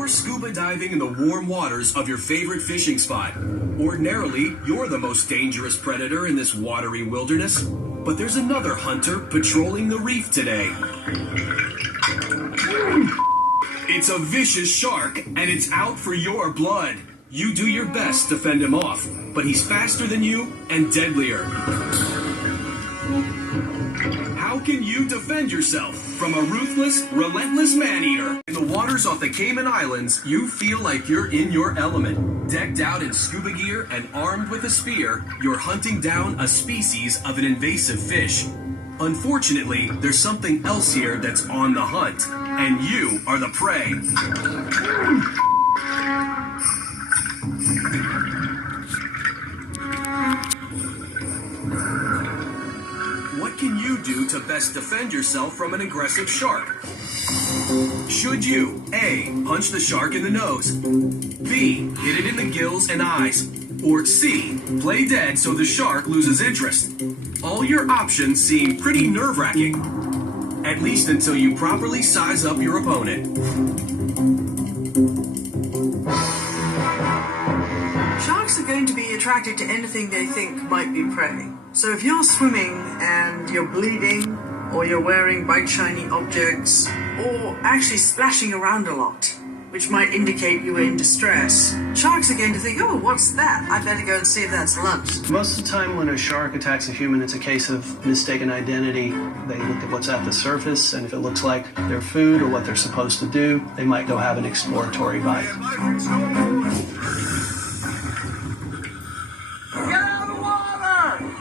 You're scuba diving in the warm waters of your favorite fishing spot. Ordinarily, you're the most dangerous predator in this watery wilderness. But there's another hunter patrolling the reef today. It's a vicious shark, and it's out for your blood. You do your best to fend him off, but he's faster than you and deadlier. How can you defend yourself from a ruthless, relentless man-eater? In the waters off the Cayman Islands, you feel like you're in your element. Decked out in scuba gear and armed with a spear, you're hunting down a species of an invasive fish. Unfortunately, there's something else here that's on the hunt, and you are the prey. What can you do to best defend yourself from an aggressive shark? Should you A. Punch the shark in the nose, B. Hit it in the gills and eyes, or C. Play dead so the shark loses interest? All your options seem pretty nerve-wracking, at least until you properly size up your opponent. Sharks are going to be attracted to anything they think might be prey. So if you're swimming and you're bleeding, or you're wearing bright shiny objects, or actually splashing around a lot, which might indicate you were in distress, sharks are going to think, oh, what's that? I better go and see if that's lunch. Most of the time when a shark attacks a human, it's a case of mistaken identity. They look at what's at the surface, and if it looks like their food or what they're supposed to do, they might go have an exploratory bite.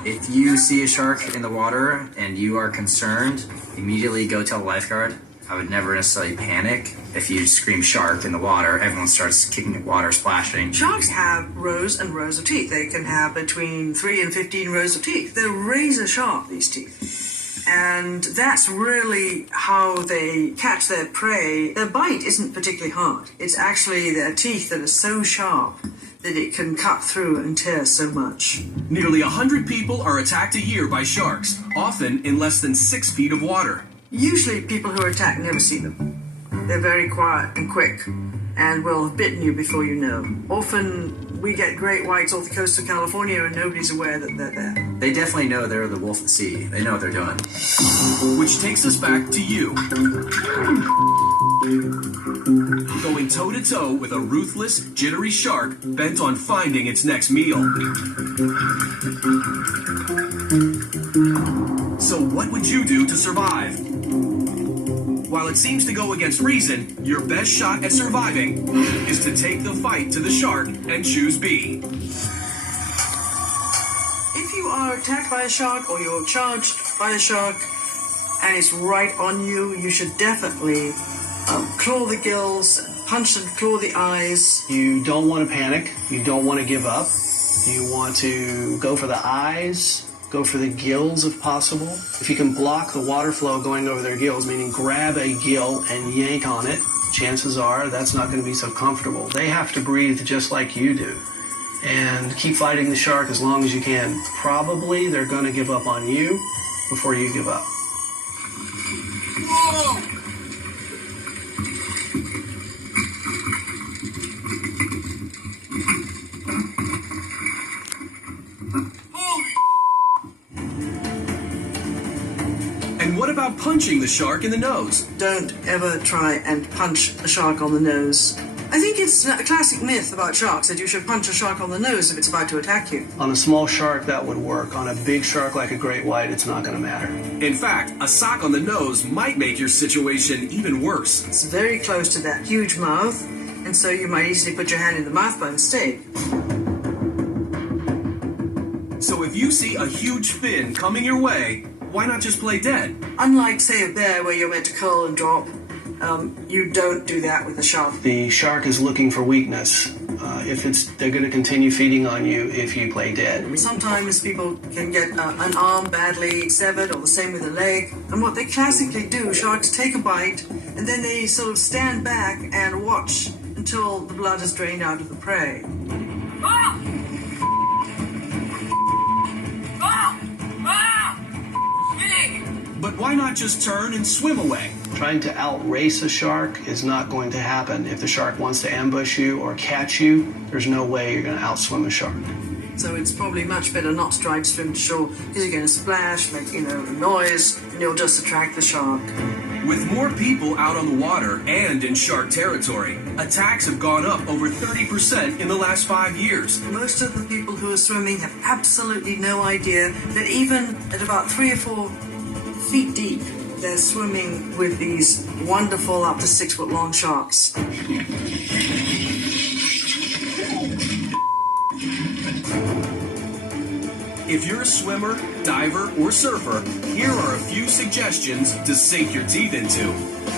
If you see a shark in the water and you are concerned, immediately go tell the lifeguard. I would never necessarily panic. If you scream shark in the water, everyone starts kicking the water, splashing. Sharks have rows and rows of teeth. They can have between 3 and 15 rows of teeth. They're razor sharp, these teeth. And that's really how they catch their prey. Their bite isn't particularly hard. It's actually their teeth that are so sharp that it can cut through and tear so much. Nearly 100 people are attacked a year by sharks, often in less than 6 feet of water. Usually people who are attacked never see them. They're very quiet and quick and will have bitten you before you know. Often we get great whites off the coast of California and nobody's aware that they're there. They definitely know they're the wolf at sea. They know what they're doing. Which takes us back to you. Going toe-to-toe with a ruthless, jittery shark bent on finding its next meal. So what would you do to survive? While it seems to go against reason, your best shot at surviving is to take the fight to the shark and choose B. If you are attacked by a shark or you're charged by a shark and it's right on you, you should definitely claw the gills, punch and claw the eyes. You don't want to panic. You don't want to give up. You want to go for the eyes, go for the gills if possible. If you can block the water flow going over their gills, meaning grab a gill and yank on it, chances are that's not going to be so comfortable. They have to breathe just like you do. And keep fighting the shark as long as you can. Probably they're going to give up on you before you give up. Whoa! And what about punching the shark in the nose? Don't ever try and punch a shark on the nose. I think it's a classic myth about sharks that you should punch a shark on the nose if it's about to attack you. On a small shark, that would work. On a big shark like a great white, it's not going to matter. In fact, a sock on the nose might make your situation even worse. It's very close to that huge mouth, and so you might easily put your hand in the mouth by mistake. So if you see a huge fin coming your way, why not just play dead? Unlike, say, a bear where you're meant to curl and drop, you don't do that with a shark. The shark is looking for weakness. They're going to continue feeding on you if you play dead. Sometimes people can get an arm badly severed, or the same with a leg. And what they classically do, sharks take a bite, and then they sort of stand back and watch until the blood is drained out of the prey. Ah! Ah! Ah! But why not just turn and swim away? Trying to outrace a shark is not going to happen. If the shark wants to ambush you or catch you, there's no way you're going to outswim a shark. So it's probably much better not to try to swim to shore because you're going to splash, make a noise, and you'll just attract the shark. With more people out on the water and in shark territory, attacks have gone up over 30% in the last 5 years. Most of the people who are swimming have absolutely no idea that even at about 3 or 4 feet deep, they're swimming with these wonderful up to 6 foot long sharks. If you're a swimmer, diver, or surfer, here are a few suggestions to sink your teeth into.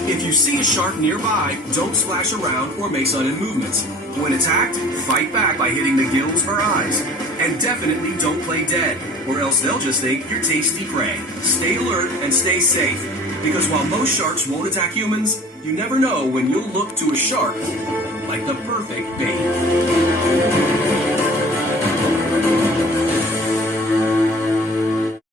If you see a shark nearby, don't splash around or make sudden movements. When attacked, fight back by hitting the gills or eyes. And definitely don't play dead, or else they'll just think you're tasty prey. Stay alert and stay safe, because while most sharks won't attack humans, you never know when you'll look to a shark like the perfect bait.